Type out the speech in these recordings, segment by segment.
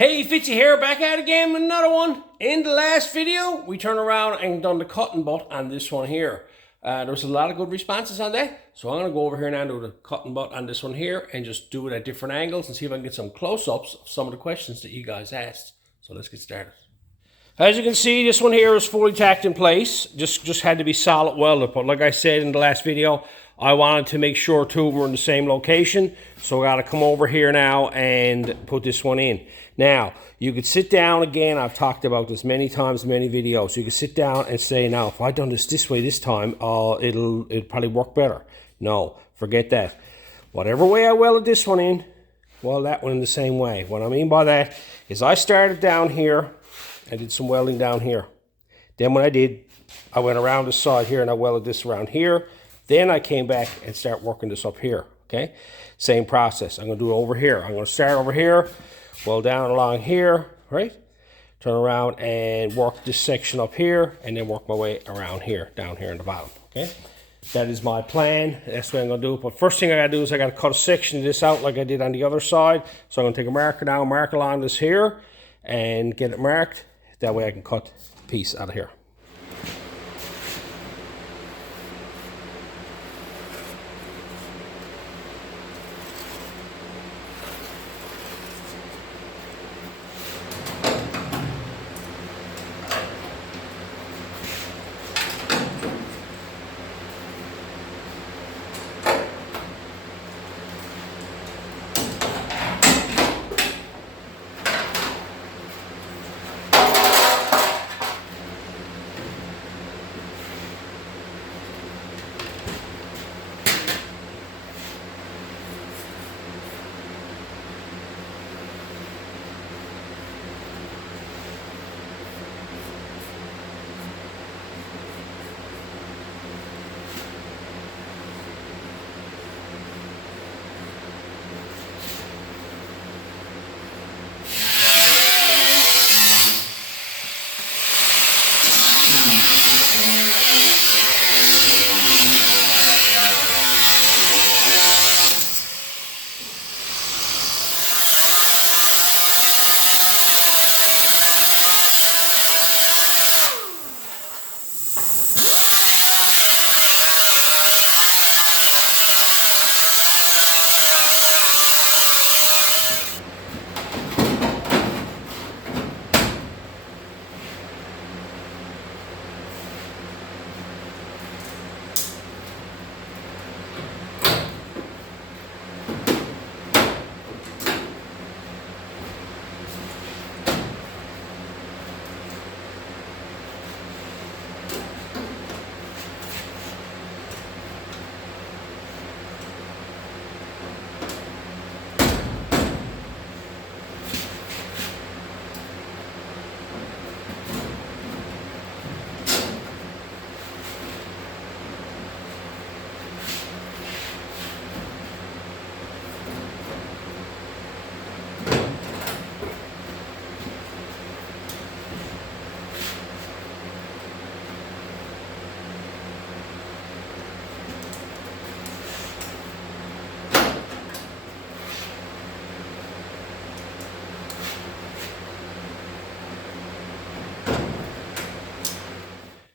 Hey, Fitzy here, back at it again with another one. In the last video, we turned around and done the cutting butt on this one here. There was a lot of good responses on that, so I'm going to go over here now and do the cutting butt on this one here and just do it at different angles and see if I can get some close-ups of some of the questions that you guys asked. So let's get started. As you can see, this one here is fully tacked in place. Just had to be solid welded, but like I said in the last video, I wanted to make sure two were in the same location, so I got to come over here now and put this one in. Now, you could sit down again. I've talked about this many times in many videos. You could sit down and say, now, if I done this way this time, it'll probably work better. No, forget that. Whatever way I welded this one in, weld that one in the same way. What I mean by that is I started down here. I did some welding down here. Then what I did, I went around the side here and I welded this around here. Then I came back and start working this up here, okay? Same process. I'm gonna do it over here. I'm gonna start over here, weld down along here, right? Turn around and work this section up here and then work my way around here, down here in the bottom, okay? That is my plan. That's what I'm gonna do. But first thing I gotta do is I gotta cut a section of this out like I did on the other side. So I'm gonna take a marker now, mark along this here and get it marked. That way I can cut the piece out of here.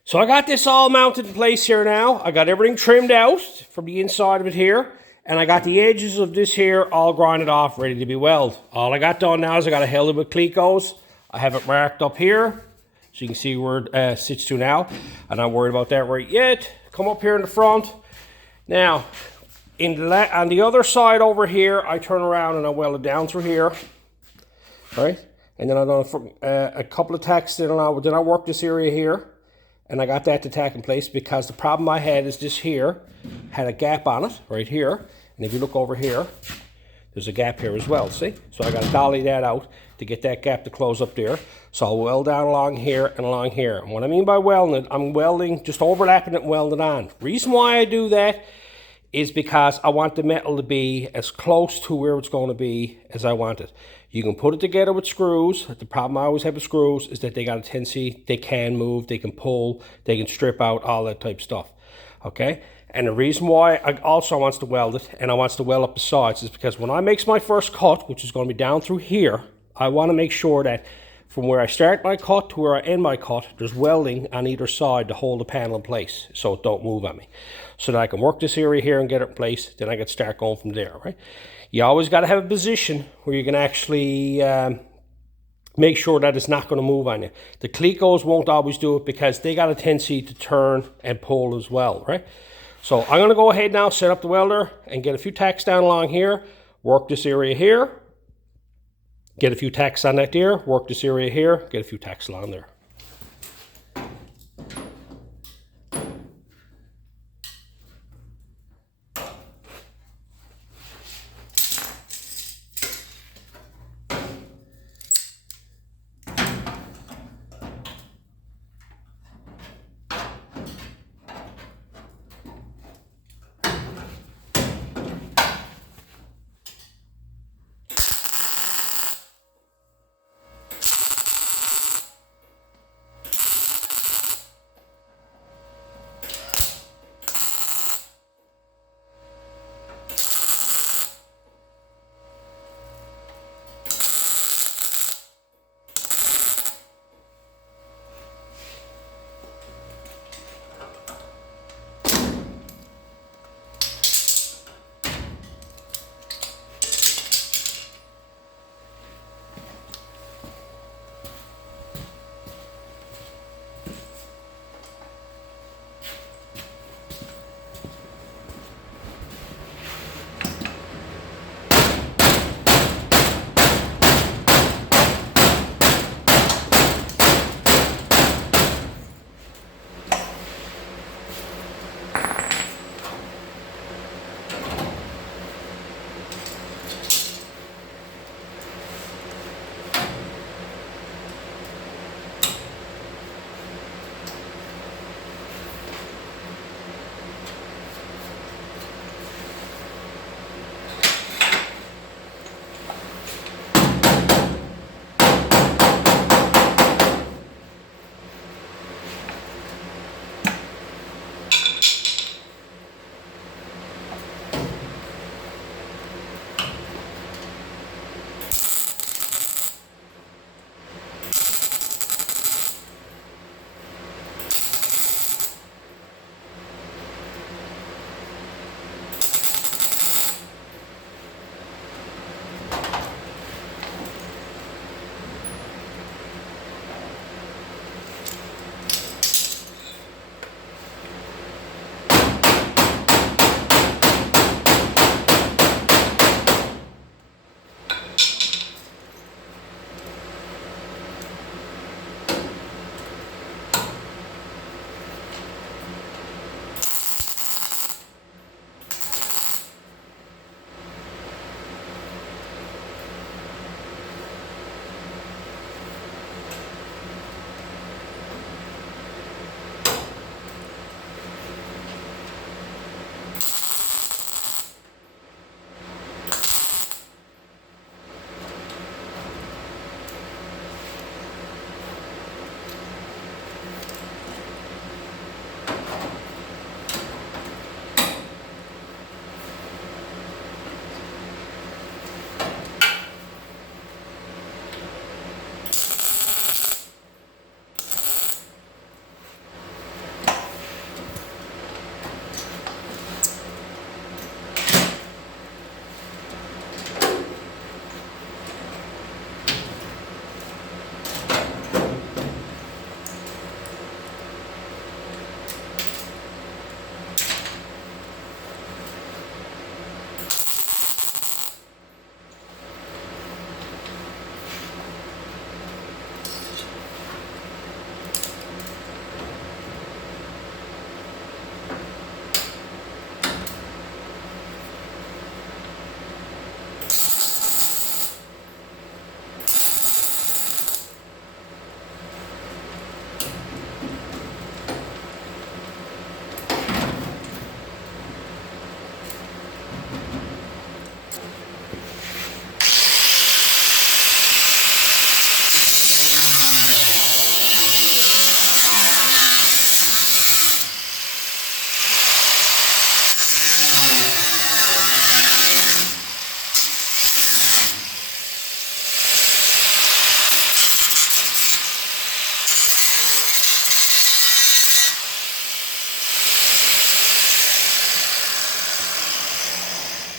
So I got this all mounted in place here now. I got everything trimmed out from the inside of it here. And I got the edges of this here all grinded off, ready to be welded. All I got done now is I got a held it with cleat goes. I have it marked up here, so you can see where it sits to now. I'm not worried about that right yet. Come up here in the front. Now, on the other side over here, I turn around and I weld it down through here. Right? And then I've done a couple of tacks, then I work this area here. And I got that to tack in place because the problem I had is this here had a gap on it, right here. And if you look over here, there's a gap here as well, see? So I got to dolly that out to get that gap to close up there. So I'll weld down along here and along here. And what I mean by welding it, I'm welding, just overlapping it and welding it on. Reason why I do that is because I want the metal to be as close to where it's going to be as I want it. You can put it together with screws. The problem I always have with screws is that they got a tendency, they can move, they can pull, they can strip out, all that type of stuff. Okay? And the reason why I also wants to weld it, and I wants to weld up the sides, is because when I makes my first cut, which is going to be down through here, I want to make sure that from where I start my cut to where I end my cut, there's welding on either side to hold the panel in place so it don't move on me. So that I can work this area here and get it in place, then I can start going from there, right? You always got to have a position where you can actually make sure that it's not going to move on you. The Clecos won't always do it because they got a tendency to turn and pull as well, right? So I'm going to go ahead now, set up the welder and get a few tacks down along here, work this area here, get a few tacks on that there, work this area here, get a few tacks along there.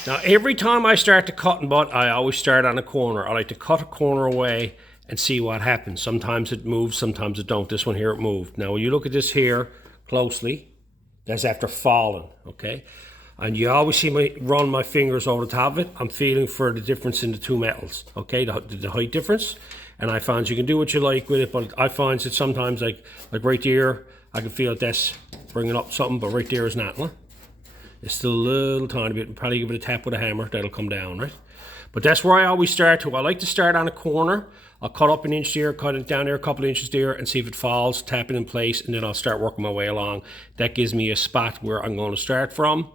Now, every time I start to cut and butt, I always start on a corner. I like to cut a corner away and see what happens. Sometimes it moves, sometimes it don't. This one here, it moved. Now, when you look at this here closely, that's after falling, okay? And you always see me run my fingers over the top of it. I'm feeling for the difference in the two metals, okay? The height difference. And I find you can do what you like with it, but I find that sometimes, like right there, I can feel this bringing up something, but right there is not, huh? It's still a little tiny bit. Probably give it a tap with a hammer, that'll come down, right? But that's where I always start to. I like to start on a corner. I'll cut up an inch there, cut it down there a couple of inches there, and see if it falls, tap it in place, and then I'll start working my way along. That gives me a spot where I'm going to start from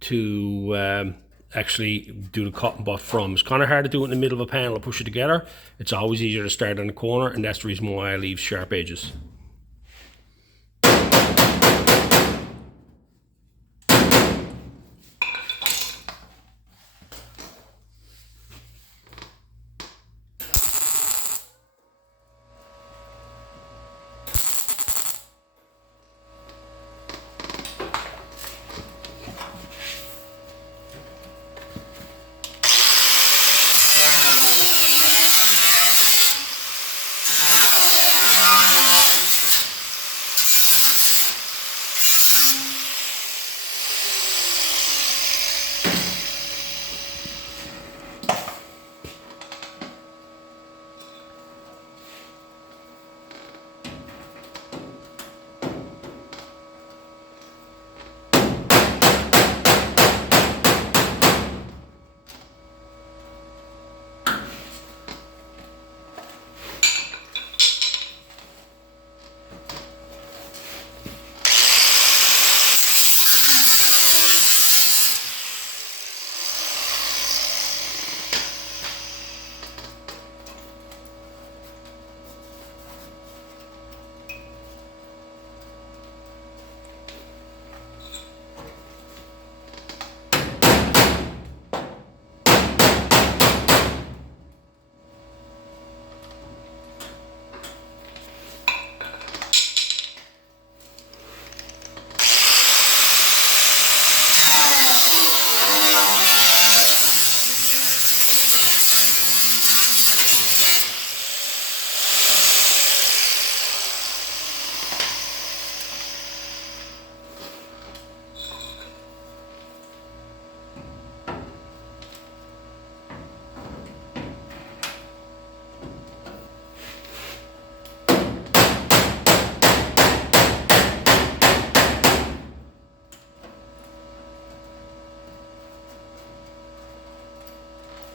to actually do the cut and butt from. It's kind of hard to do it in the middle of a panel and push it together. It's always easier to start on the corner, and that's the reason why I leave sharp edges.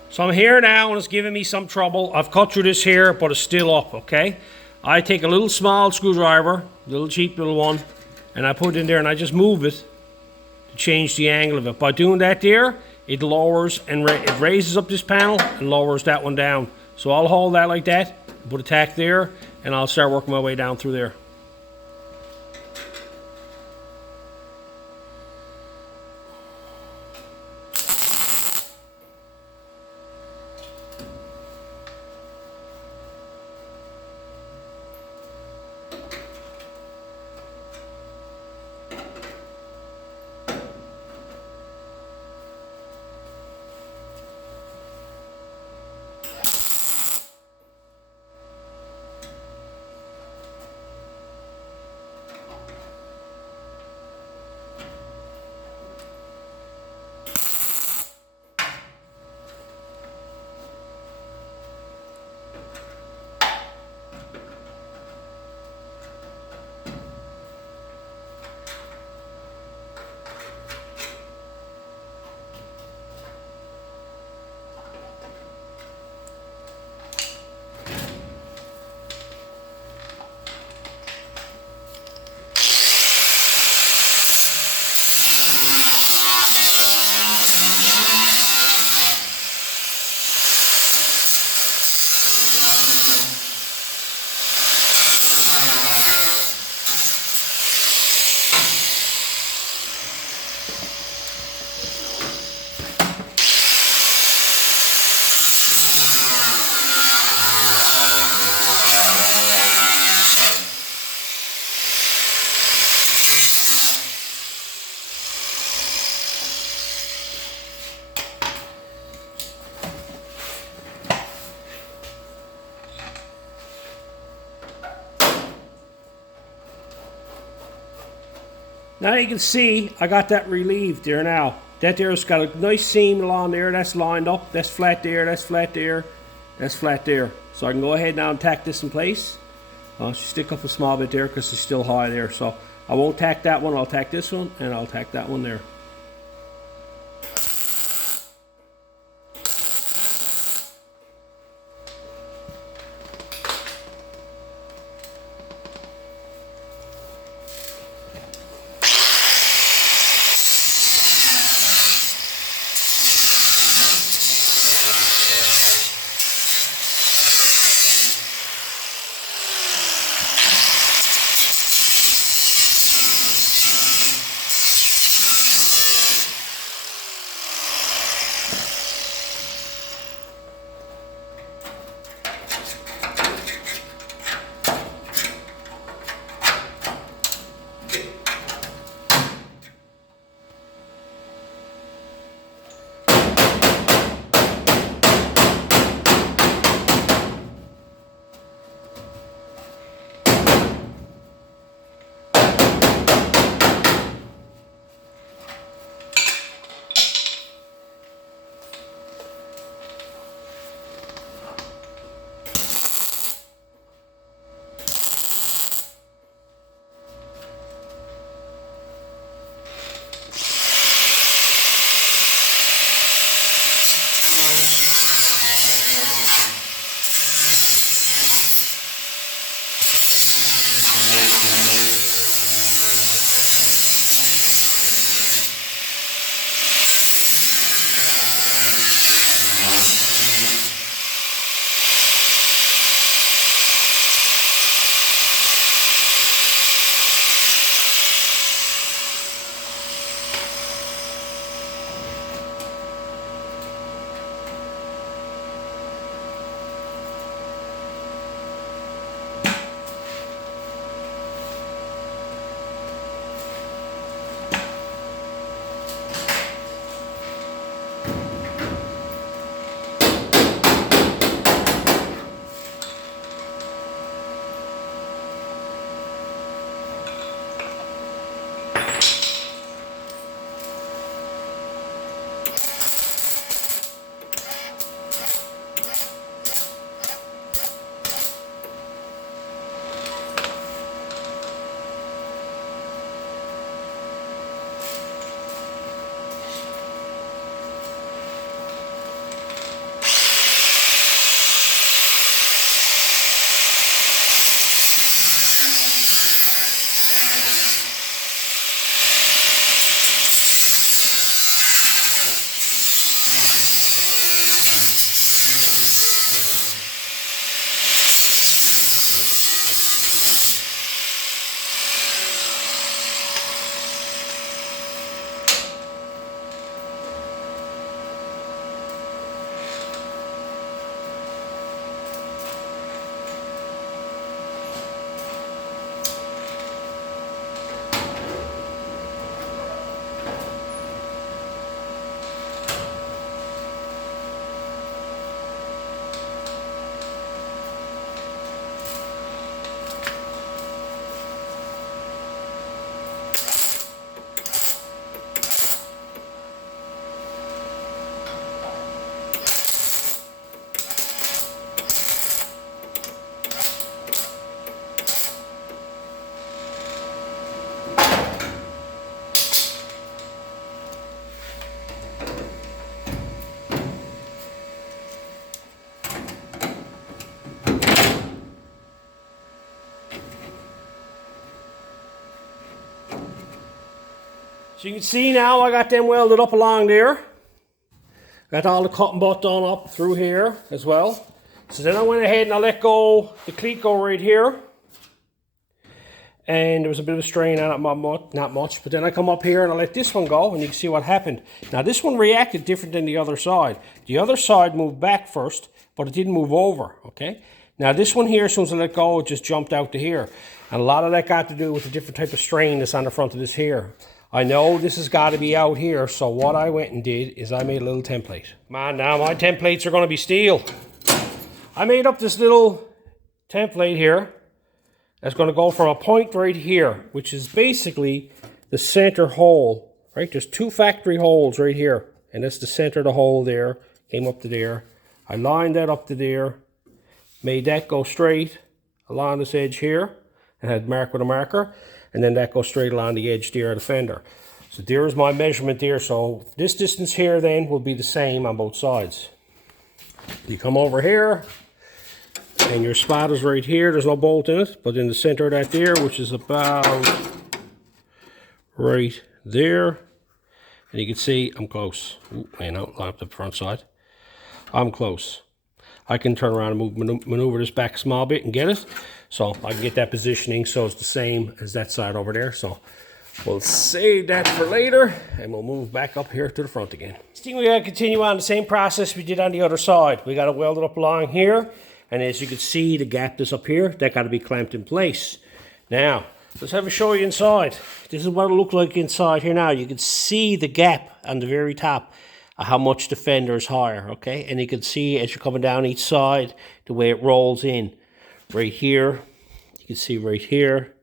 So I'm here now and it's giving me some trouble. I've cut through this here, but it's still up, okay? I take a little small screwdriver, little cheap little one, and I put it in there and I just move it to change the angle of it. By doing that there, it lowers and it raises up this panel and lowers that one down. So I'll hold that like that, put a tack there, and I'll start working my way down through there. Now you can see I got that relieved there now. That there's got a nice seam along there, that's lined up, that's flat there, that's flat there, that's flat there. So I can go ahead now and tack this in place. I'll stick up a small bit there because it's still high there. So I won't tack that one, I'll tack this one, and I'll tack that one there. So you can see now I got them welded up along there. Got all the cutting butt done up through here as well. So then I went ahead and I let go the cleat go right here. And there was a bit of a strain on it, not much. But then I come up here and I let this one go and you can see what happened. Now this one reacted different than the other side. The other side moved back first, but it didn't move over, okay? Now this one here, as soon as I let go, it just jumped out to here. And a lot of that got to do with the different type of strain that's on the front of this here. I know this has got to be out here, so what I went and did is I made a little template. Man, now my templates are going to be steel. I made up this little template here that's going to go from a point right here, which is basically the center hole, right? There's 2 factory holes right here, and that's the center of the hole there. Came up to there. I lined that up to there, made that go straight along this edge here, and had marked with a marker, and then that goes straight along the edge there of the fender. So there's my measurement there. So this distance here then will be the same on both sides. You come over here, and your spot is right here. There's no bolt in it, but in the center of that there, which is about right there, and you can see I'm close. Ooh, line up the front side. I'm close. I can turn around and maneuver this back a small bit and get it. So I can get that positioning so it's the same as that side over there. So we'll save that for later, and we'll move back up here to the front again. Next thing, we gotta continue on the same process we did on the other side. We gotta weld it up along here, and as you can see, the gap that's up here, that gotta be clamped in place. Now, let's have a show you inside. This is what it looks like inside here now. You can see the gap on the very top, how much the fender is higher, okay? And you can see as you're coming down each side, the way it rolls in. Right here, you can see right here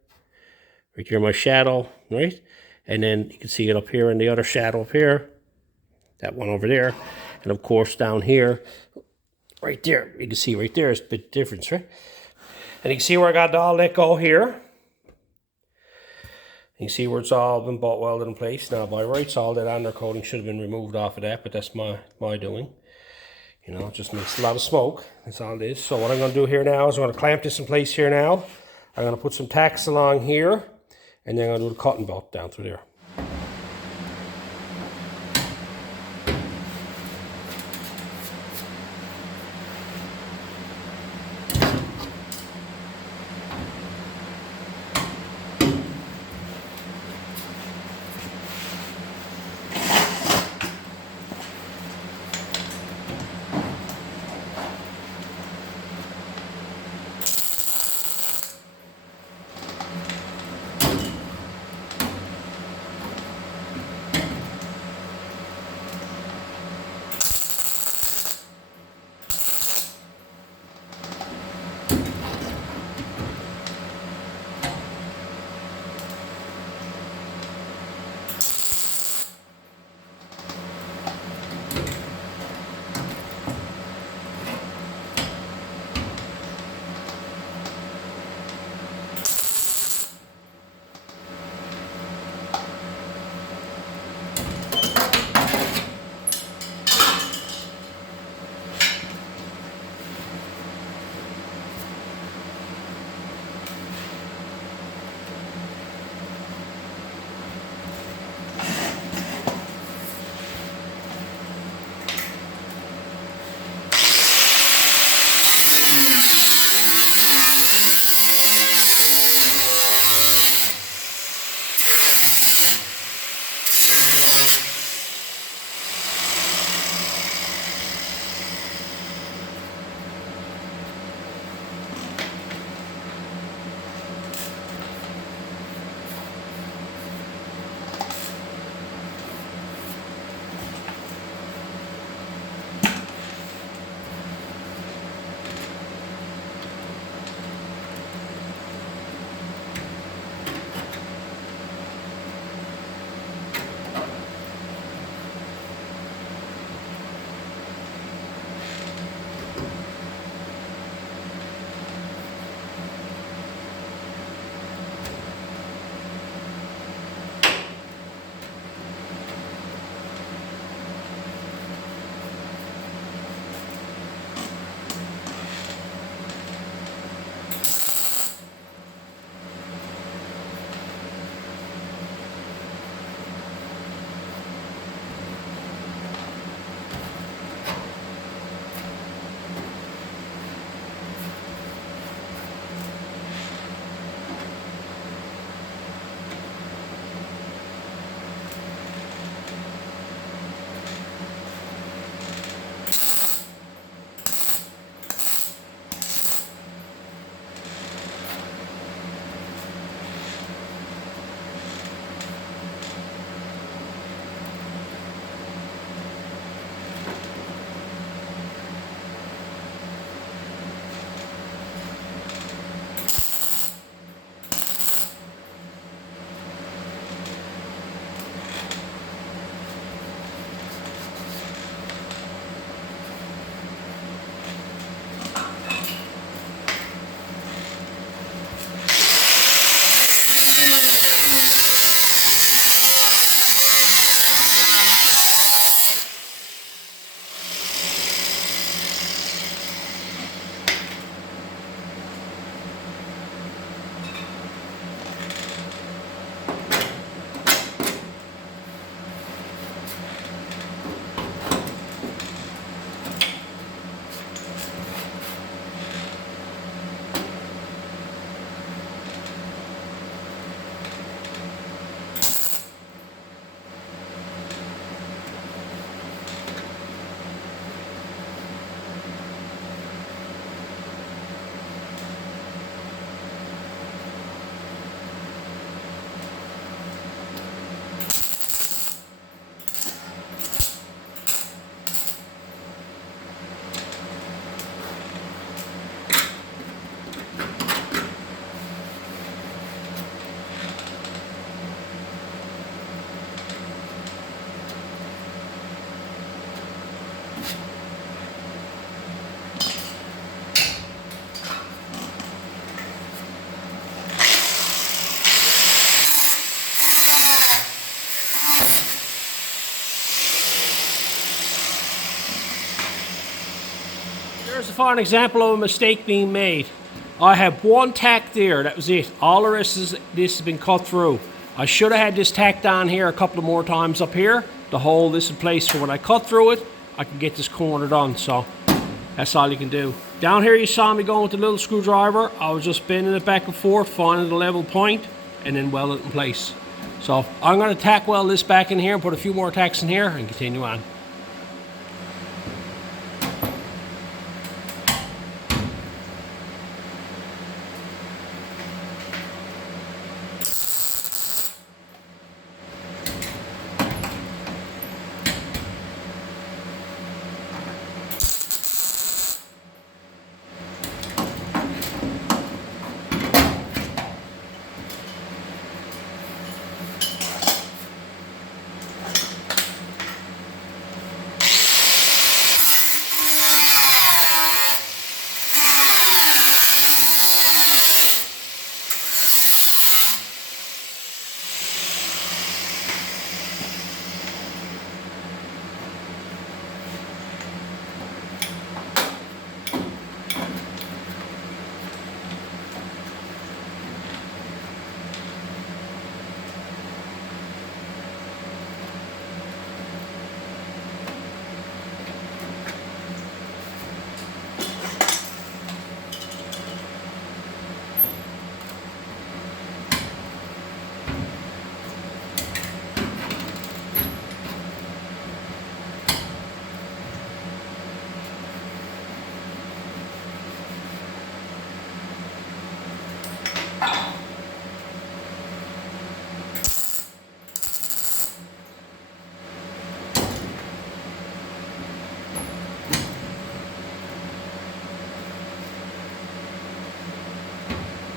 my shadow, right? And then you can see it up here in the other shadow up here, that one over there. And of course down here, right there, you can see right there is a bit difference, right? And you can see where I got all let go here. You see where it's all been butt welded in place. Now by rights, all that undercoating should have been removed off of that, but that's my doing. You know, it just makes a lot of smoke. That's all it is. So what I'm going to do here now is I'm going to clamp this in place here now. I'm going to put some tacks along here, and then I'm going to do the cutting belt down through there. for an example of a mistake being made. I have one tack there, that was it. All the rest of this has been cut through. I should have had this tack down here a couple of more times up here to hold this in place, so when I cut through it, I can get this corner done. So that's all you can do. Down here you saw me going with the little screwdriver. I was just bending it back and forth, finding the level point, and then weld it in place. So I'm going to tack weld this back in here and put a few more tacks in here and continue on.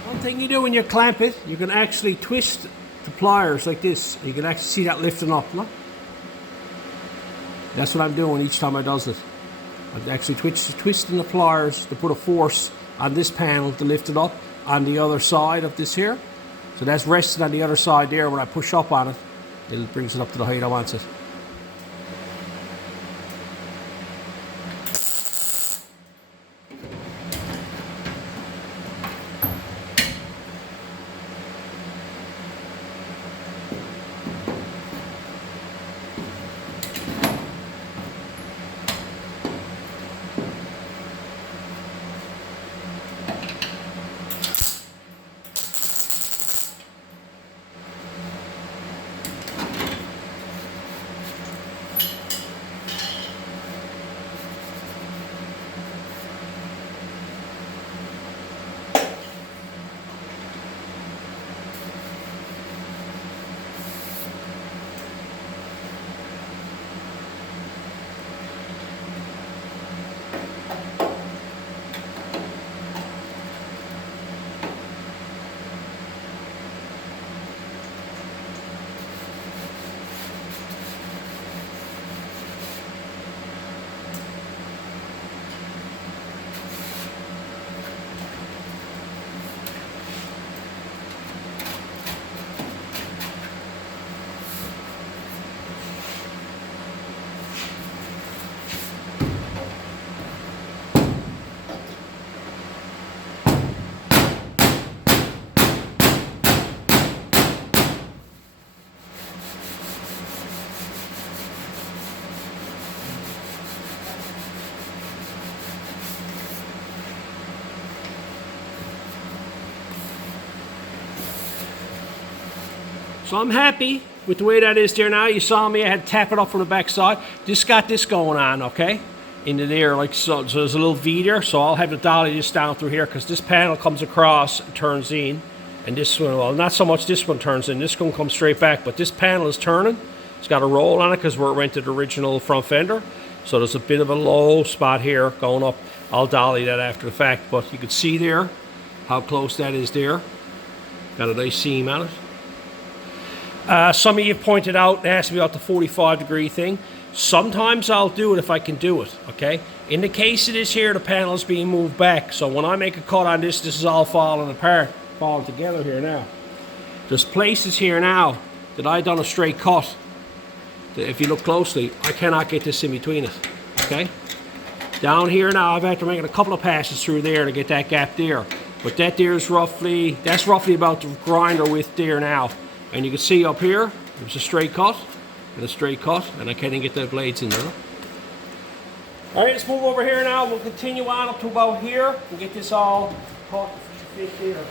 One thing you do when you clamp it, you can actually twist the pliers like this. You can actually see that lifting up. Look. That's what I'm doing each time I does it. I'm actually twisting the pliers to put a force on this panel to lift it up on the other side of this here. So that's resting on the other side there. When I push up on it, it brings it up to the height I want it. So I'm happy with the way that is there now. You saw me, I had to tap it up from the back side. Just got this going on, okay? Into there, like so. So there's a little V there, so I'll have to dolly this down through here because this panel comes across and turns in. And this one, well, not so much this one turns in. This one comes straight back, but this panel is turning. It's got a roll on it because we're rented original front fender. So there's a bit of a low spot here going up. I'll dolly that after the fact, but you can see there how close that is there. Got a nice seam on it. Some of you pointed out, they asked me about the 45-degree thing. Sometimes I'll do it if I can do it, okay? In the case of this here, the panel is being moved back. So when I make a cut on this, this is all falling apart, falling together here now. There's places here now that I done a straight cut. If you look closely, I cannot get this in between it, okay? Down here now, I've had to make a couple of passes through there to get that gap there. But that there is that's roughly about the grinder width there now. And you can see up here, there's a straight cut, and a straight cut, and I can't even get the blades in there. All right, let's move over here now. We'll continue on up to about here and get this all cut to fit here.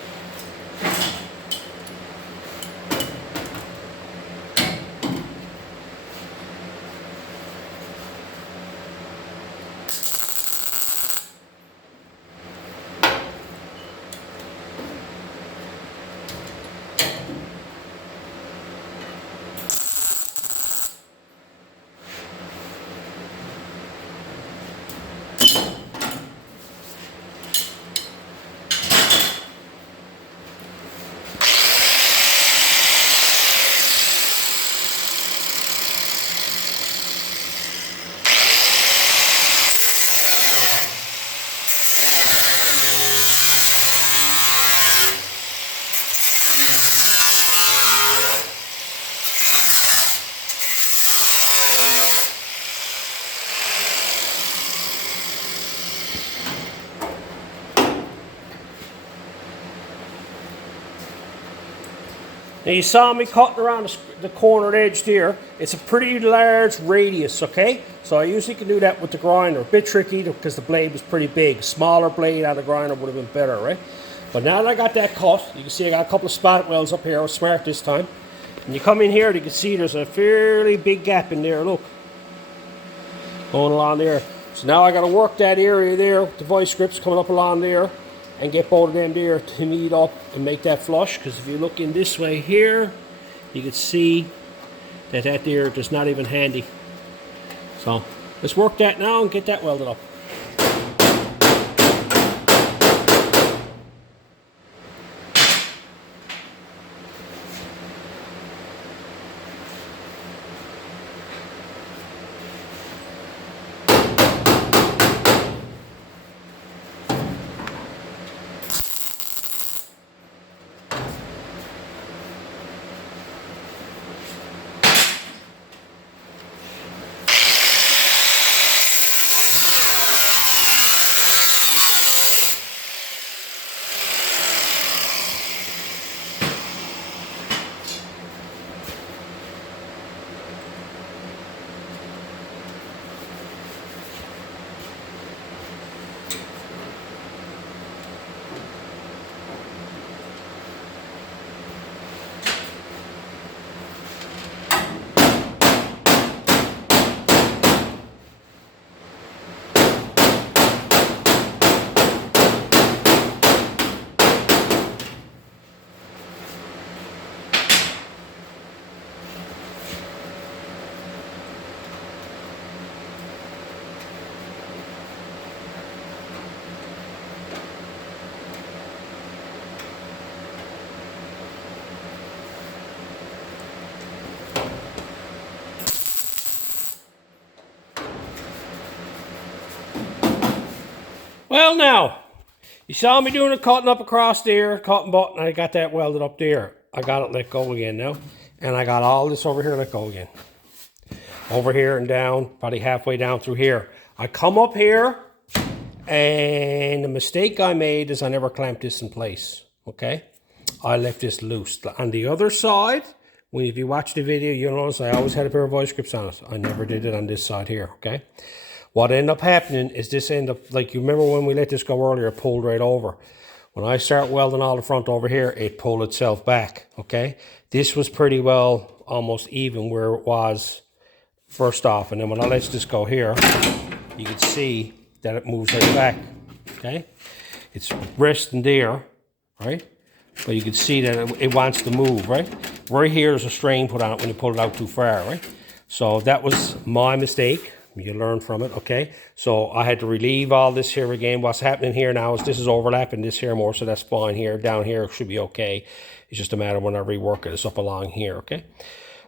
Now you saw me cutting around the cornered edge there. It's a pretty large radius, okay? So I usually can do that with the grinder. A bit tricky because the blade was pretty big. Smaller blade on the grinder would have been better, right? But now that I got that cut, you can see I got a couple of spot welds up here. I was smart this time. And you come in here, you can see there's a fairly big gap in there, look. Going along there. So now I got to work that area there with the vice grips coming up along there. And get both of them there to meet up and make that flush. Because if you look in this way here, you can see that there is not even handy. So let's work that now and get that welded up. Well now, you saw me doing a cutting up across there, cutting button, and I got that welded up there. I got it let go again now. And I got all this over here let go again. Over here and down, probably halfway down through here. I come up here, and the mistake I made is I never clamped this in place, okay? I left this loose. On the other side, if you watch the video, you'll notice I always had a pair of vice grips on it. I never did it on this side here, okay? What ended up happening is this ended up, like you remember when we let this go earlier, it pulled right over. When I start welding all the front over here, it pulled itself back, okay? This was pretty well almost even where it was first off. And then when I let this go here, you can see that it moves right back, okay? It's resting there, right? But you can see that it wants to move, right? Right here is a strain put on it when you pull it out too far, right? So that was my mistake. You learn from it, okay? So I had to relieve all this here again. What's happening here now is this is overlapping this here more, so that's fine here. Down here should be okay. It's just a matter of when I rework it, it's up along here, okay?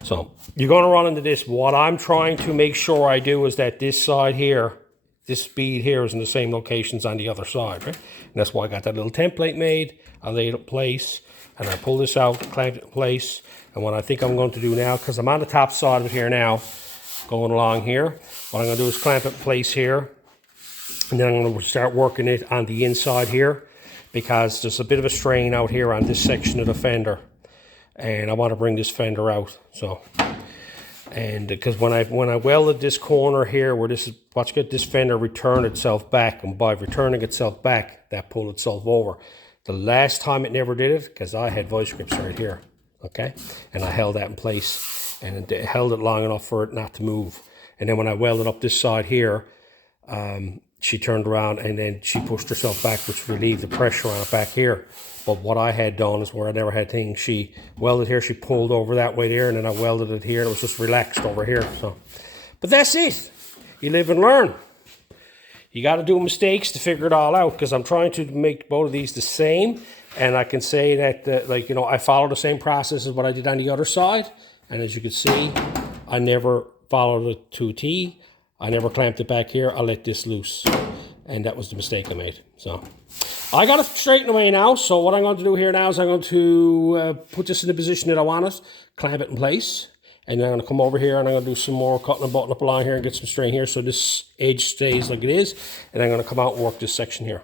So you're going to run into this. What I'm trying to make sure I do is that this side here, this bead here is in the same locations on the other side, right? And that's why I got that little template made. I laid it in place, and I pull this out, clamp it in place. And what I think I'm going to do now, because I'm on the top side of it here now, going along here, what I'm going to do is clamp it in place here, And then I'm going to start working it on the inside here, because there's a bit of a strain out here on this section of the fender, and I want to bring this fender out. So, and because when I welded this corner here, where this is, watch, get this fender return itself back, and by returning itself back, that pulled itself over. The last time it never did it, because I had vice grips right here, okay, and I held that in place, and it held it long enough for it not to move. And then when I welded up this side here, she turned around and then she pushed herself back, which relieved the pressure on it back here. But what I had done is, where I never had things, she welded here, she pulled over that way there, and then I welded it here, and it was just relaxed over here. So, but that's it. You live and learn. You got to do mistakes to figure it all out, because I'm trying to make both of these the same, and I can say that, like, you know, I follow the same process as what I did on the other side, and as you can see, I never followed it to a T. I never clamped it back here. I let this loose, and that was the mistake I made. So I got it straightened away now. So what I'm going to do here now is I'm going to put this in the position that I want it, clamp it in place, and then I'm going to come over here and I'm going to do some more cutting and button up along here and get some strain here so this edge stays like it is, and I'm going to come out and work this section here.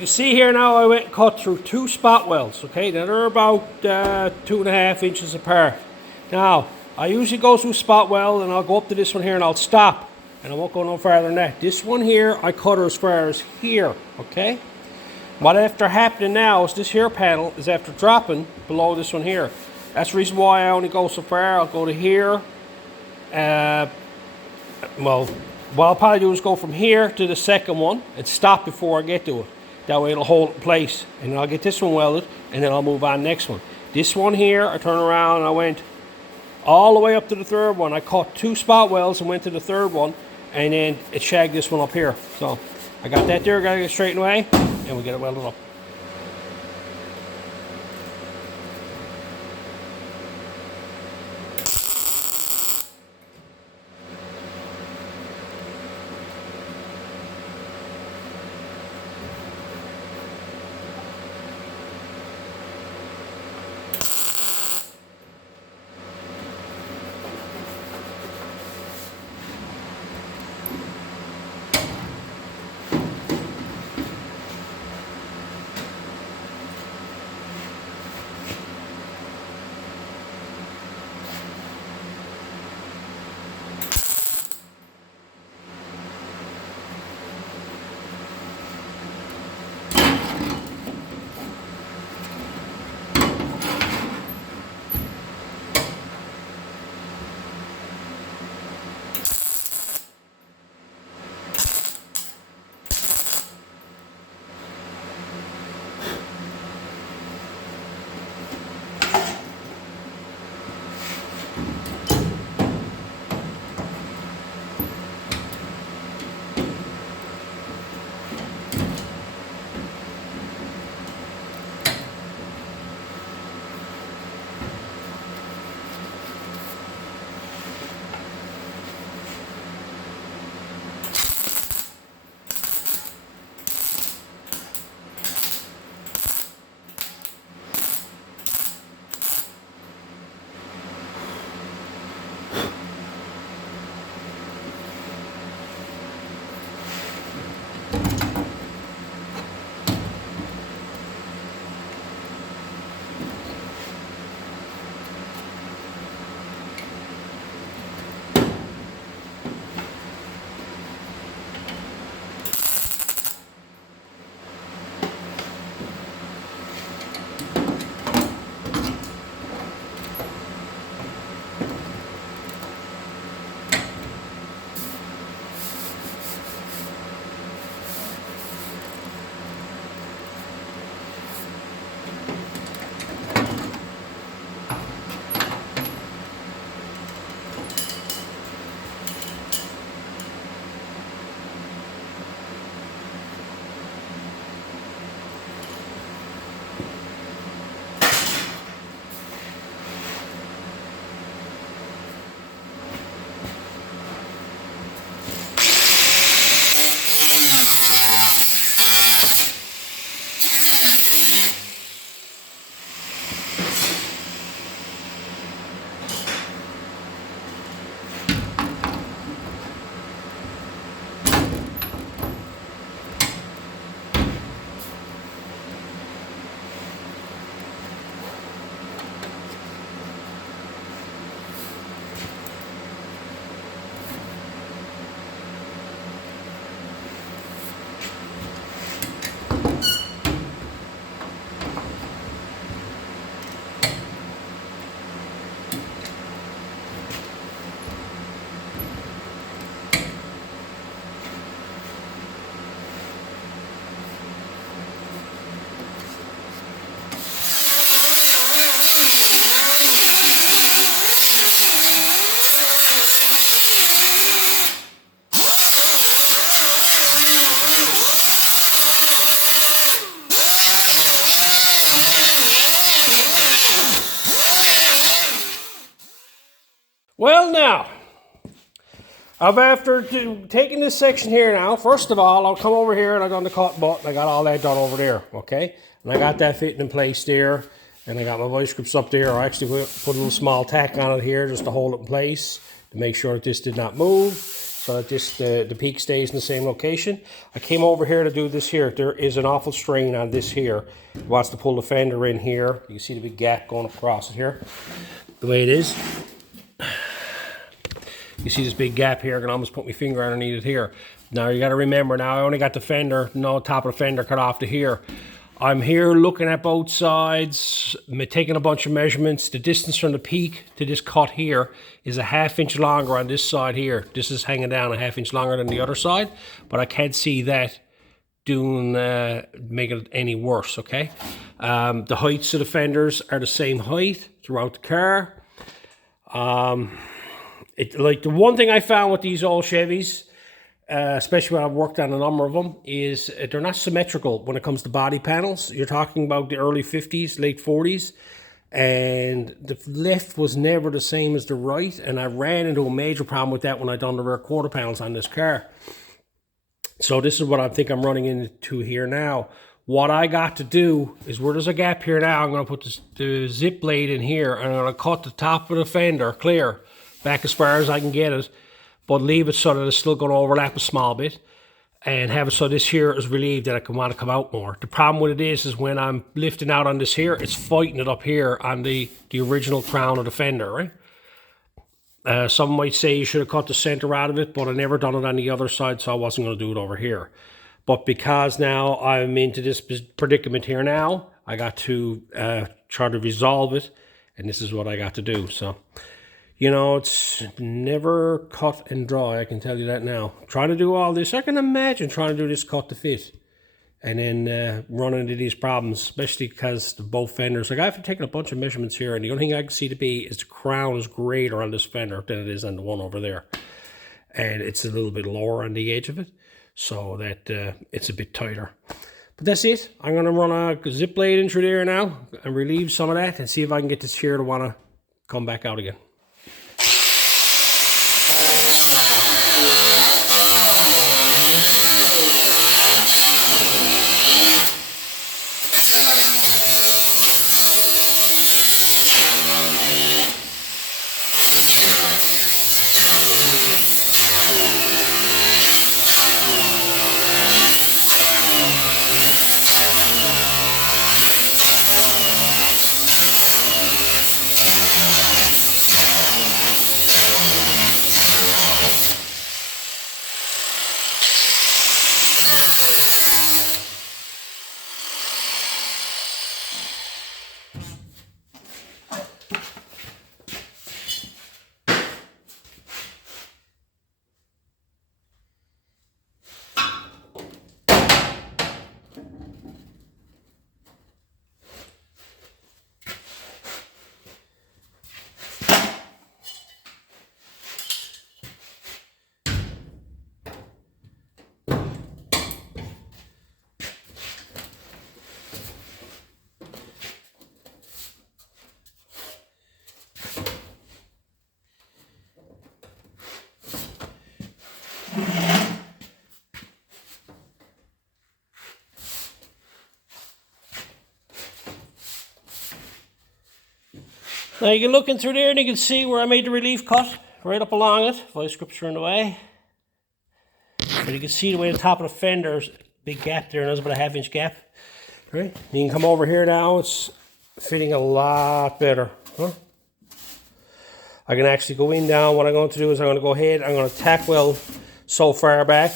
You see here now, I went and cut through 2 spot welds, okay? Now they're about 2.5 inches apart. Now, I usually go through spot weld and I'll go up to this one here and I'll stop. And I won't go no farther than that. This one here, I cut her as far as here, okay? What after happening now is this here panel is after dropping below this one here. That's the reason why I only go so far. I'll go to here. Well, what I'll probably do is go from here to the second one and stop before I get to it. That way it'll hold in place. And then I'll get this one welded and then I'll move on next one. This one here, I turn around and I went all the way up to the third one. I cut 2 spot welds and went to the third one, and then it shagged this one up here. So I got that there, got to get straightened away, and we get it welded up. Well, now, after taking this section here now, first of all, I'll come over here and I've done the cut button. I got all that done over there, okay? And I got that fitting in place there. And I got my vice grips up there. I actually put a little small tack on it here just to hold it in place to make sure that this did not move, so that this the peak stays in the same location. I came over here to do this here. There is an awful strain on this here. It wants to pull the fender in here. You can see the big gap going across it here. The way it is. You see this big gap here. I can almost put my finger underneath it here. Now you got to remember, now I only got the fender, no top of the fender cut off to here. I'm here looking at both sides, taking a bunch of measurements. The distance from the peak to this cut here is a ½ inch longer on this side here. This is hanging down a ½ inch longer than the other side, but I can't see that making it any worse, okay? The heights of the fenders are the same height throughout the car. Like the one thing I found with these old Chevys, especially when I've worked on a number of them, is they're not symmetrical when it comes to body panels. You're talking about the early 50s, late 40s, and the left was never the same as the right, and I ran into a major problem with that when I done the rear quarter panels on this car. So this is what I think I'm running into here now. What I got to do is, where there's a gap here now, I'm going to put the zip blade in here, and I'm going to cut the top of the fender clear, back as far as I can get it, but leave it so that it's still going to overlap a small bit, and have it so this here is relieved that I can want to come out more. The problem with it is when I'm lifting out on this here, it's fighting it up here on the original crown of the fender, right? Some might say you should have cut the center out of it, but I never done it on the other side, so I wasn't going to do it over here. But because now I'm into this predicament here now, I got to try to resolve it, and this is what I got to do. So, you know, it's never cut and dry, I can tell you that now. Trying to do all this, I can imagine trying to do this cut to fit, and then run into these problems, especially because both fenders, like I've taken a bunch of measurements here, and the only thing I can see to be is the crown is greater on this fender than it is on the one over there. And it's a little bit lower on the edge of it, so that it's a bit tighter. But that's it. I'm going to run a zip blade in through there now and relieve some of that and see if I can get this here to want to come back out again. Now you can look in through there and you can see where I made the relief cut, right up along it. Vice grips are in the way. But you can see the way the top of the fender's big gap there, and there's about a ½ inch gap. Right? You can come over here now, it's fitting a lot better. Huh? I can actually go in down. What I'm going to do is I'm going to go ahead, I'm going to tack weld so far back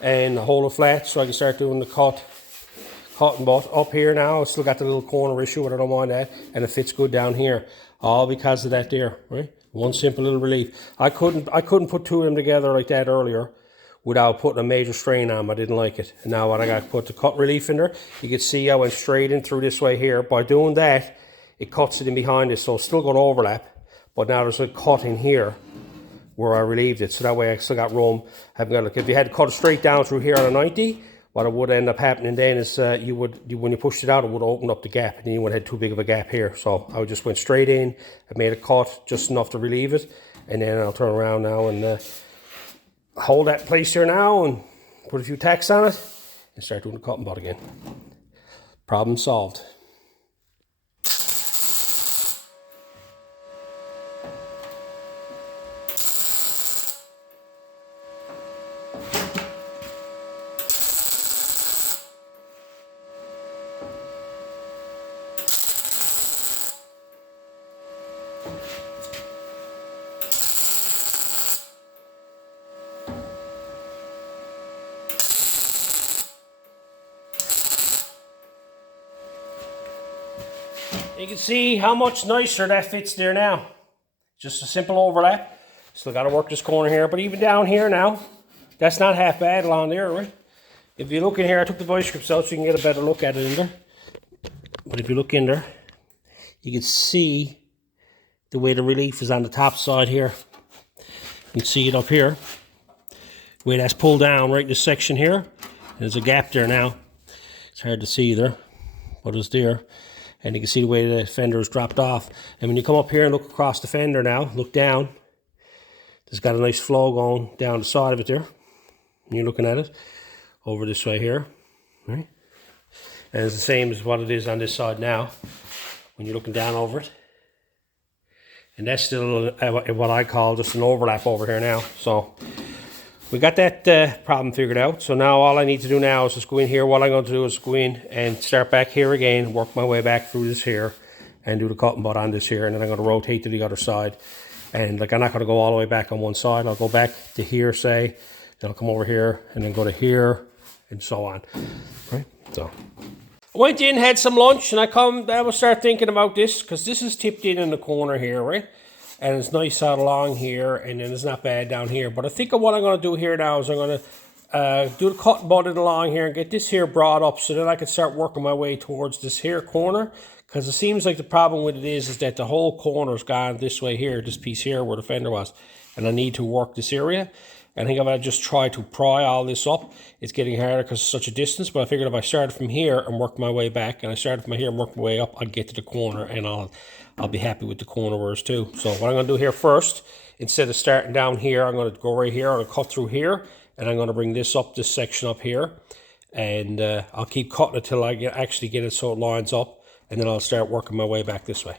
and hold it flat so I can start doing the cutting butt up here now. It's still got the little corner issue, but I don't mind that, and it fits good down here. All because of that there, right? One simple little relief. I couldn't put two of them together like that earlier without putting a major strain on them. I didn't like it. And now when I got to put the cut relief in there, you can see I went straight in through this way here. By doing that, it cuts it in behind it, so it's still going to overlap. But now there's a cut in here where I relieved it, so that way I still got room. I haven't got, like, if you had to cut it straight down through here on a 90, what would end up happening then is when you pushed it out, it would open up the gap, and then you would have too big of a gap here. So I just went straight in, I made a cut just enough to relieve it, And then I'll turn around now and hold that place here now and put a few tacks on it and start doing the cutting butt again. Problem solved. You can see how much nicer that fits there now. Just a simple overlap. Still got to work this corner here, but even down here now, that's not half bad along there, right? If you look in here, I took the vice grips out so you can get a better look at it in there. But if you look in there, you can see the way the relief is on the top side here. You can see it up here. The way that's pulled down right in this section here. There's a gap there now. It's hard to see there, but it's there. And you can see the way the fender is dropped off. And when you come up here and look across the fender now, look down, there's got a nice flow going down the side of it there. And you're looking at it over this way here, right? And it's the same as what it is on this side now when you're looking down over it. And that's still what I call just an overlap over here now. So we got that problem figured out. So now all I need to do now is just go in here. What I'm going to do is go in and start back here again, work my way back through this here and do the cutting butt on this here. And then I'm going to rotate to the other side. And like I'm not going to go all the way back on one side. I'll go back to here, say, then I'll come over here and then go to here and so on. Right? So I went in, had some lunch, and I will start thinking about this because this is tipped in the corner here, right? And it's nice out along here, and then it's not bad down here. But I think what I'm going to do here now is I'm going to do the cutting butt along here and get this here brought up so that I can start working my way towards this here corner. Because it seems like the problem with it is that the whole corner's gone this way here, this piece here where the fender was. And I need to work this area. And I think if I just try to pry all this up, it's getting harder because it's such a distance. But I figured if I started from here and worked my way back, and I started from here and worked my way up, I'd get to the corner and I'll be happy with the corners too. So what I'm going to do here first, instead of starting down here, I'm going to go right here. I'm going to cut through here, and I'm going to bring this up, this section up here. And I'll keep cutting it till I actually get it so it lines up. And then I'll start working my way back this way.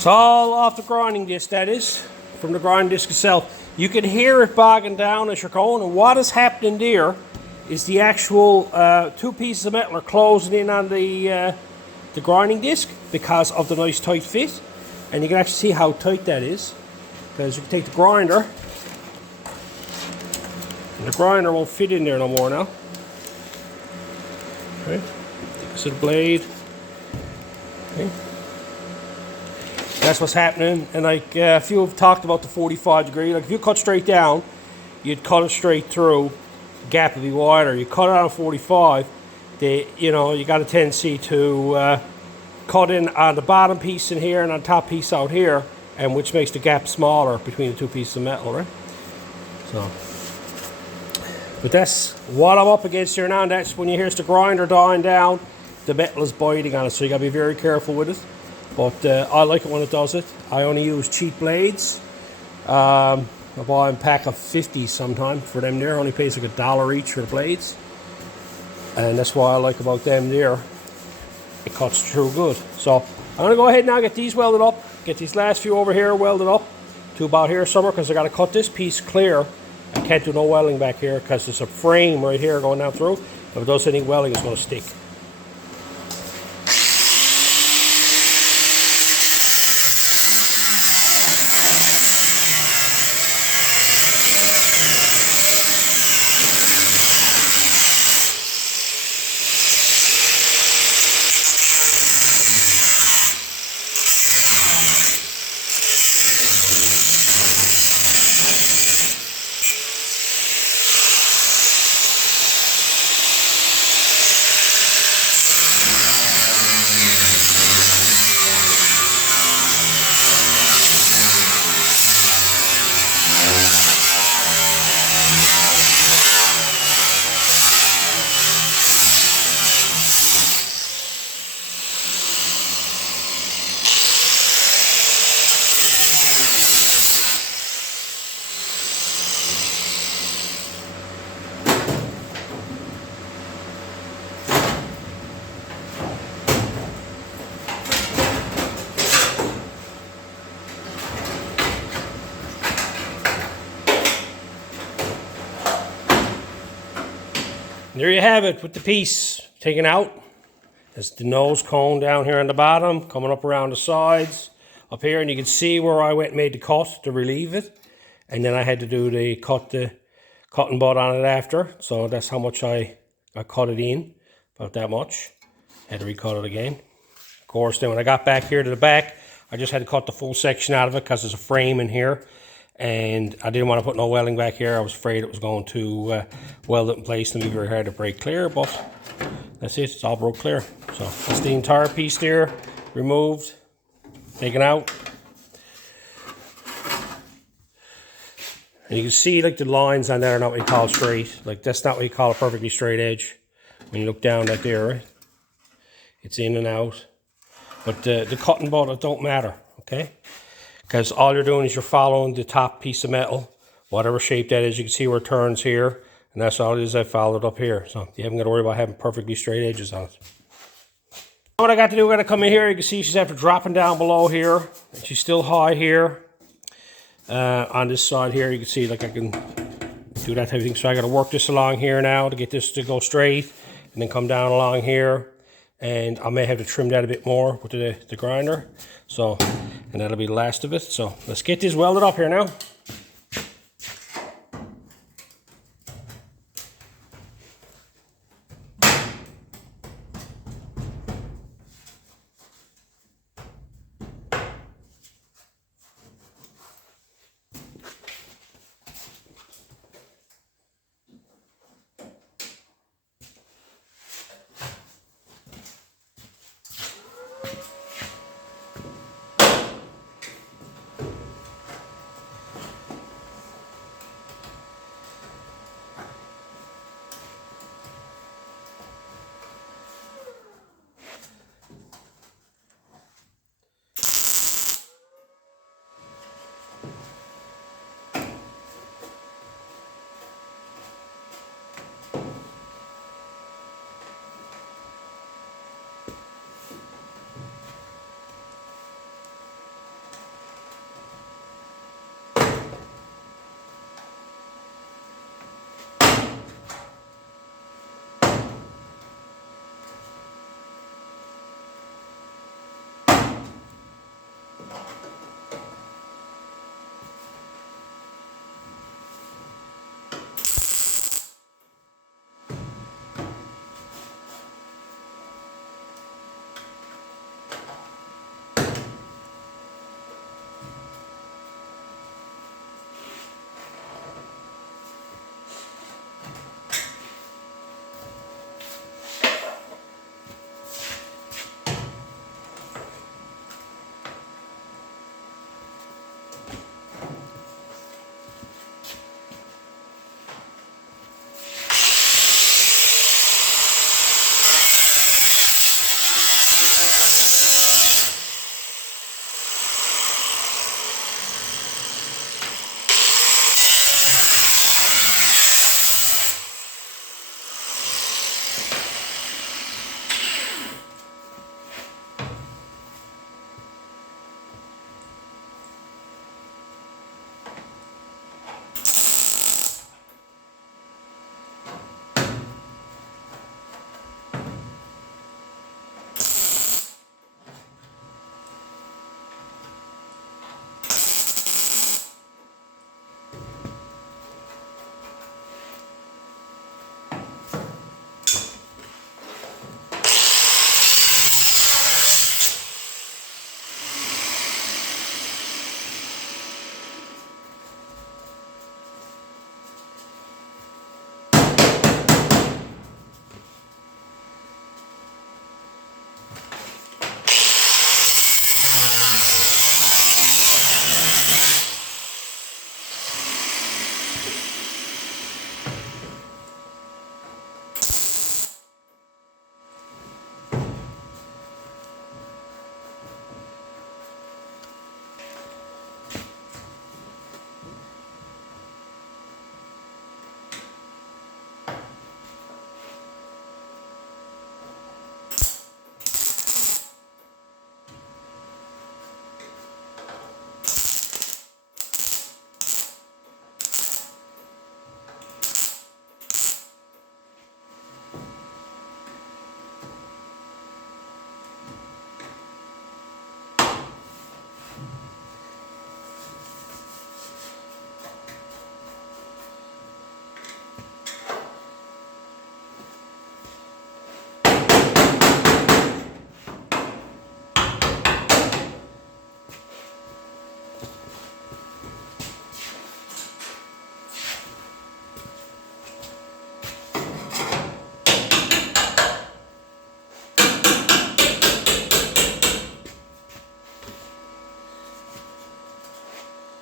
It's all off the grinding disc, that is, from the grinding disc itself. You can hear it bogging down as you're going, and what is happening there is the actual two pieces of metal are closing in on the grinding disc because of the nice tight fit. And you can actually see how tight that is, because you can take the grinder, and the grinder won't fit in there no more now. Right? So the blade. Okay. That's what's happening. And like if you have talked about the 45 degree, like if you cut straight down, you'd cut it straight through, the gap would be wider. You cut it on 45, you got a tendency to cut in on the bottom piece in here and on top piece out here, and which makes the gap smaller between the two pieces of metal, right? So, but that's what I'm up against here now, and that's when you hear the grinder dying down, the metal is biting on it, so you gotta be very careful with it. But I like it when it does it. I only use cheap blades. I buy a pack of 50 sometimes for them there. Only pays like $1 each for the blades. And that's what I like about them there. It cuts through good. So I'm going to go ahead now and get these welded up. Get these last few over here welded up to about here somewhere, because I got to cut this piece clear. I can't do no welding back here because there's a frame right here going down through. If it does any welding, it's going to stick. There you have it with the piece taken out. There's the nose cone down here on the bottom, coming up around the sides up here, and you can see where I went and made the cut to relieve it. And then I had to do the cutting butt on it after. So that's how much I cut it in, about that much. Had to recut it again. Of course, then when I got back here to the back, I just had to cut the full section out of it because there's a frame in here. And I didn't want to put no welding back here. I was afraid it was going to weld it in place and be very hard to break clear, but that's it, it's all broke clear. So that's the entire piece there, removed, taken out. And you can see like the lines on there are not what you call straight. Like that's not what you call a perfectly straight edge. When you look down that there, right? It's in and out. But the cutting butt, it don't matter, okay? Because all you're doing is you're following the top piece of metal, whatever shape that is. You can see where it turns here, and that's all it is. I followed up here, so you haven't got to worry about having perfectly straight edges on it. What I got to do, I got to come in here. You can see she's after dropping down below here, and she's still high here. On this side here, you can see like I can do that type of thing. So I got to work this along here now to get this to go straight, and then come down along here. And I may have to trim that a bit more with the grinder. So, and that'll be the last of it. So let's get this welded up here now.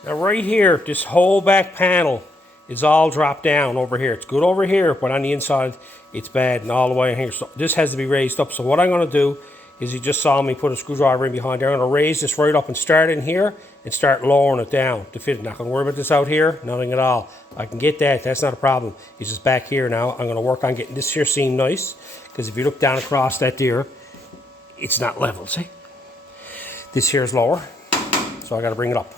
Now right here, this whole back panel is all dropped down over here. It's good over here, but on the inside, it's bad and all the way in here. So this has to be raised up. So what I'm going to do is, you just saw me put a screwdriver in behind there. I'm going to raise this right up and start in here and start lowering it down to fit it. Not going to worry about this out here, nothing at all. I can get that, that's not a problem. It's just back here now. I'm going to work on getting this here seam nice, because if you look down across that there, it's not level, see? This here is lower, so I got to bring it up.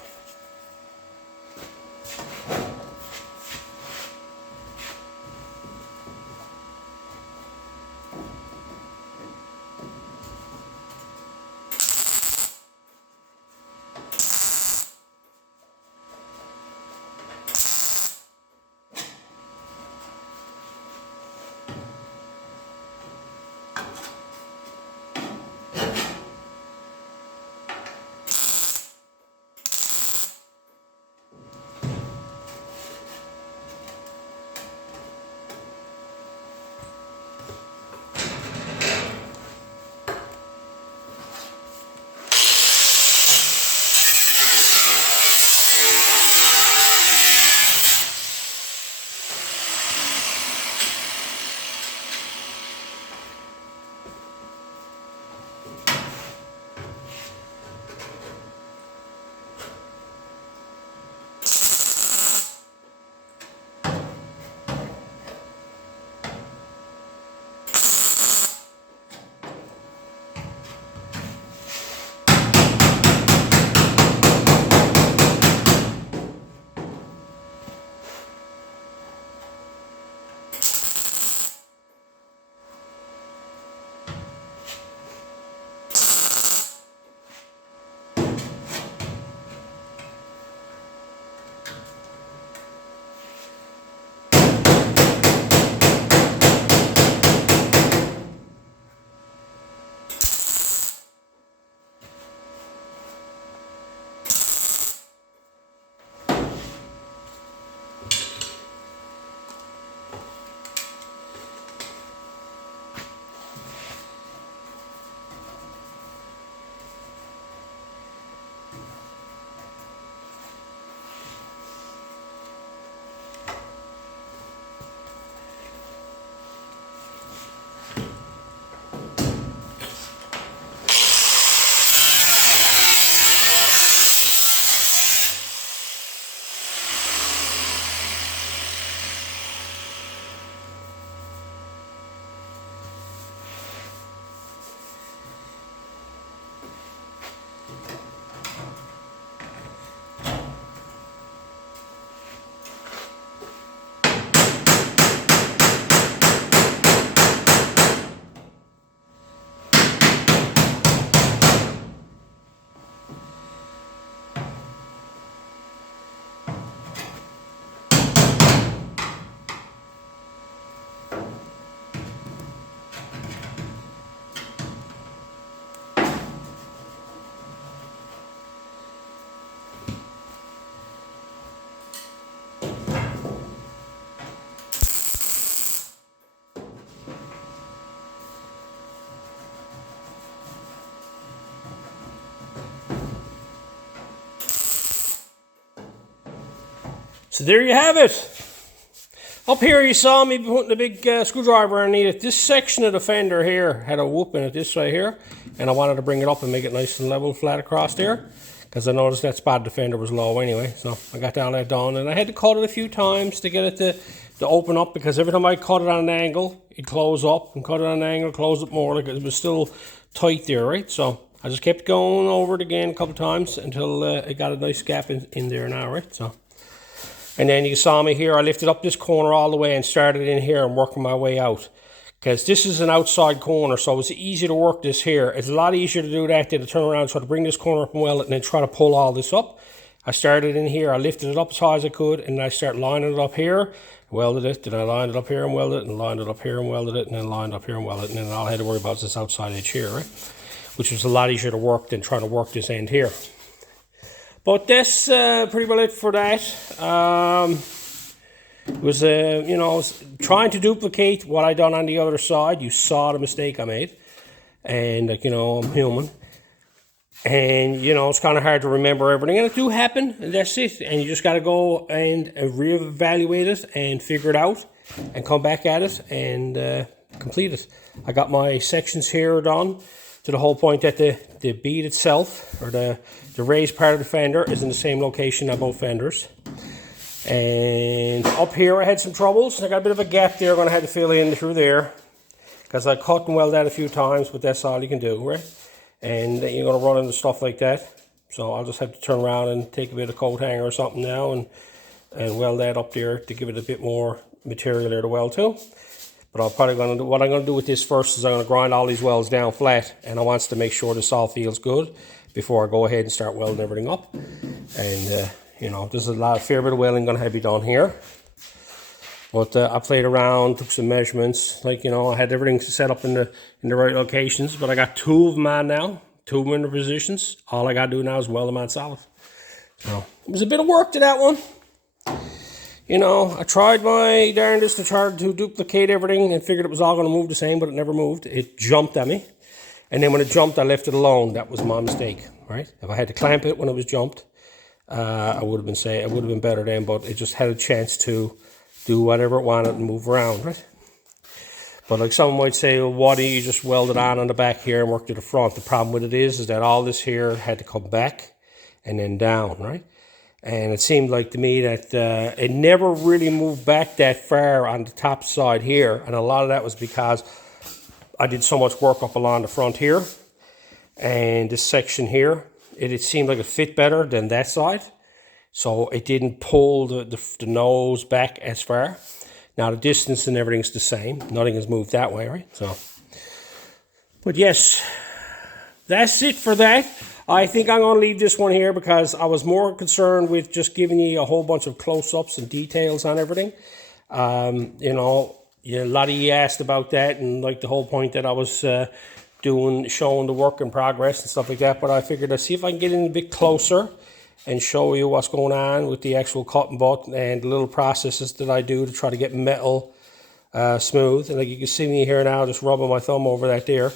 So there you have it. Up here you saw me putting a big screwdriver underneath it. This section of the fender here had a whoop in it this way here, and I wanted to bring it up and make it nice and level flat across there, because I noticed that spot of the fender was low anyway. So I got down that done, and I had to cut it a few times to get it to open up, because every time I cut it on an angle, it'd close up, and cut it on an angle, close up more, because it was still tight there, right? So I just kept going over it again a couple times until it got a nice gap in there now, right? So. And then you saw me here, I lifted up this corner all the way and started in here and working my way out. Because this is an outside corner, so it's easy to work this here. It's a lot easier to do that than to turn around, try to bring this corner up and weld it, and then try to pull all this up. I started in here, I lifted it up as high as I could, and I started lining it up here, welded it, then I lined it up here and welded it, and lined it up here and welded it, and then lined up here and welded it, and then all I had to worry about is this outside edge here, right? Which was a lot easier to work than trying to work this end here. But that's pretty well it for that. It was, you know, trying to duplicate what I done on the other side. You saw the mistake I made. And, like, you know, I'm human. And, you know, it's kind of hard to remember everything. And it do happen, and that's it. And you just got to go and reevaluate it and figure it out and come back at it and complete it. I got my sections here done to the whole point that the bead itself, or the raised part of the fender, is in the same location on both fenders. And up here I had some troubles. I got a bit of a gap there I'm going to have to fill in through there, because I cut and weld that a few times, but that's all you can do, right? And you're going to run into stuff like that. So I'll just have to turn around and take a bit of coat hanger or something now and weld that up there to give it a bit more material there to weld to. But I'm probably going to do, what I'm going to do with this first is I'm going to grind all these welds down flat, and I want to make sure this all feels good before I go ahead and start welding everything up. And you know, there's a fair bit of welding going to have to be done here. But I played around, took some measurements. Like, you know, I had everything set up in the right locations. But I got 2 of them on now, 2 of them in the positions. All I got to do now is weld them on solid. So it was a bit of work to that one. You know, I tried my darndest to try to duplicate everything and figured it was all going to move the same, but it never moved. It jumped at me. And then when it jumped, I left it alone. That was my mistake, right? If I had to clamp it when it was jumped, I would have been saying it would have been better then, but it just had a chance to do whatever it wanted and move around, right? But like someone might say, well, why do you just weld it on the back here and work to the front? The problem with it is that all this here had to come back and then down, right? And it seemed like to me that it never really moved back that far on the top side here. And a lot of that was because I did so much work up along the front here. And this section here, it seemed like it fit better than that side. So it didn't pull the nose back as far. Now the distance and everything's the same. Nothing has moved that way, right? So, but yes, that's it for that. I think I'm going to leave this one here because I was more concerned with just giving you a whole bunch of close-ups and details on everything. You know, a lot of you asked about that, and like the whole point that I was showing the work in progress and stuff like that. But I figured I'd see if I can get in a bit closer and show you what's going on with the actual cutting butt and the little processes that I do to try to get metal smooth. And like you can see me here now, just rubbing my thumb over that there,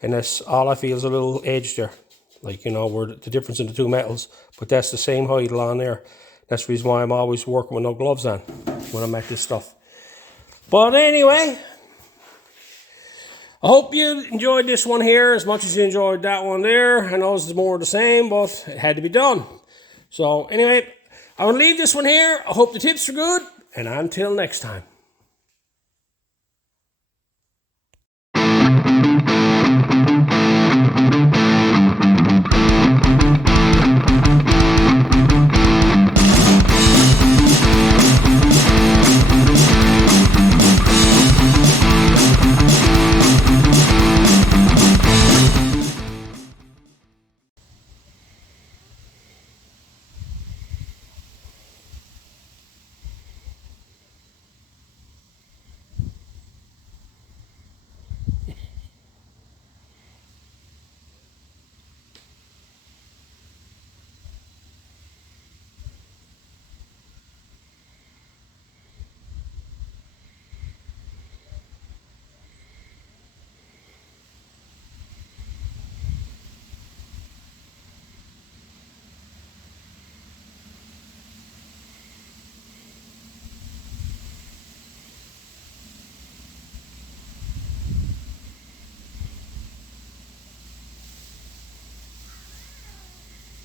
and that's all I feel is a little edge there, like, you know, where the difference in the 2 metals. But that's the same height on there. That's the reason why I'm always working with no gloves on when I'm at this stuff. But anyway, I hope you enjoyed this one here as much as you enjoyed that one there. I know it's more of the same, but it had to be done. So anyway, I will leave this one here. I hope the tips are good, and until next time.